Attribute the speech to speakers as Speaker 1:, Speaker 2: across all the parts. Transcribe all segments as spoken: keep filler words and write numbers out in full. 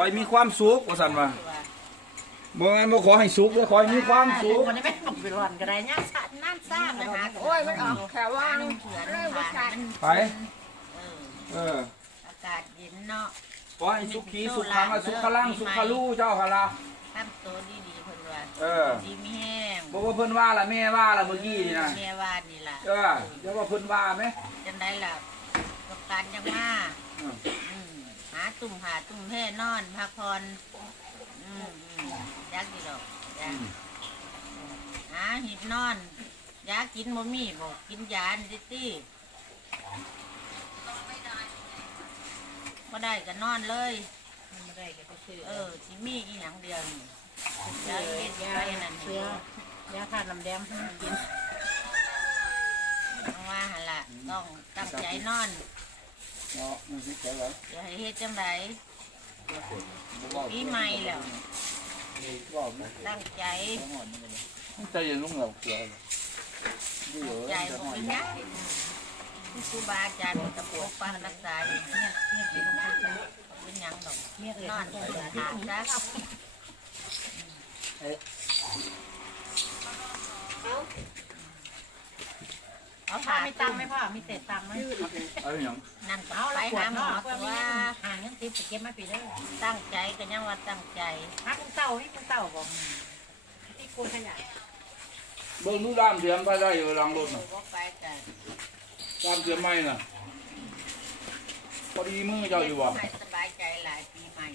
Speaker 1: มีความสุขว่าซั่นว่าบ่งั้นบ่ขอให้สุขเด้อขอให้มีความสุข
Speaker 2: วันนี้ไม่ต้องไปร้อนก็ได้เนี่ยสัตว์น้ำซ่ามันหาโอ้ยมันออกแค่ว่างเรื่องประสาท
Speaker 1: ไปเออ
Speaker 2: อากาศเย็นเนาะ
Speaker 1: ขอให้สุขีสุขังสุขลังสุขลูเจ้าค่ะล่ะ
Speaker 2: ทำตัวดีๆเพิ่นว่า
Speaker 1: เออ
Speaker 2: ดีมีแห้ง
Speaker 1: บ่ว่าเพิ่นว่าล่ะแม่ว่าล่ะเมื่อกี้นี่นะ
Speaker 2: แม่ว่านี่ล่ะ
Speaker 1: เออเดี๋ยวว่าเพิ่นว่าไหม
Speaker 2: จังได้ล่ะกับการยังมาอืมหาตุ่มหาตุ่มแห่นอนพักผ่อนอืมอืมยักดีดอกยาหาหิบนอนยากินบ่มีบอกกินยาดิตี้บ่ได้ก็นอนเลยบ่ได้ก็ไปซื้อเออสิมีอีหยังเดียวนี่ยาเฮ็ดยานั่นเชื้อยาทาน้ำแดงให้กินเพราะว่าหั่นล่ะต้องตั้งใจนอน
Speaker 1: เนาะมันสิเกิดอะไร
Speaker 2: อย่าให้เฮ็ดจังไดปีใหม่แล้วตั้งใจ
Speaker 1: ใจเย็นลุงเหล่าเกลือ
Speaker 2: ใจบ่มีหยังที่ครูบาอาจารย์ตะปกปักรักษาเนี่ยเนี่ยเป็นเป็นหยังดอกเนี่ยนอนหาซะเอาผ่า
Speaker 3: มีตังค์ไหมพ่อมีเศษตังค์ไหม
Speaker 1: เอาอย่าง
Speaker 2: นั่นก็
Speaker 3: เอา
Speaker 2: ไป
Speaker 3: ละขว
Speaker 2: หา
Speaker 3: ด
Speaker 2: หมอ
Speaker 3: เนาะ
Speaker 2: ตัว
Speaker 3: ว่า
Speaker 2: ว่า
Speaker 3: หาเงินติดเก็บมาปีเด้อ
Speaker 2: ตั้งใจก็ยังว่าตั้งใจ
Speaker 3: หาคุณเต่าให้คุณเต่าบอกที่คุณขยาย
Speaker 1: เบิ่งดูด้ามเสียมไปได้อยู่หลังรถน่ะ
Speaker 2: บ่ไปกัน
Speaker 1: ด้ามเสียมไหมน่ะพอดีมือเจ้าอยู่บ่
Speaker 2: ให้สบายใจหลายปีใหม่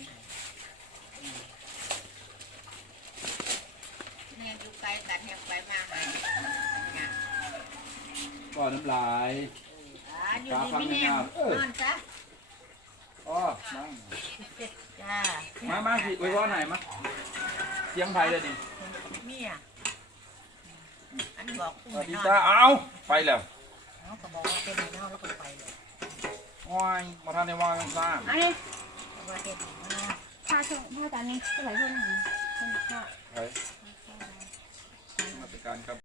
Speaker 2: เนี่ยอยู่ไกลกันอยากไปมาหาเนี่ย
Speaker 1: ก็น้ำลาย
Speaker 2: อ่าอยู่ดีไม่แห้งนอนซะ
Speaker 1: อ๋อมา
Speaker 2: จ้า
Speaker 1: มามาสิไว้ว่าไหนมาเสียงไผเลยนี่
Speaker 2: เมียอันบอก
Speaker 1: ส
Speaker 2: อุ้ม
Speaker 1: วัสดี
Speaker 2: นอ
Speaker 1: จ้าน เอาไปแล้ว
Speaker 3: เขาก็บอกว่าเป็นเน่าแล้วก็ไปเลย
Speaker 1: ว้ายมาทันในว่ากันซ่า
Speaker 3: อันนี้ว่าเด็ดมาก
Speaker 4: พาส่งพาจานนี้เท่าไหร่เท่าไหร่
Speaker 3: เป็นข้า
Speaker 1: ไปมาจัดการครับ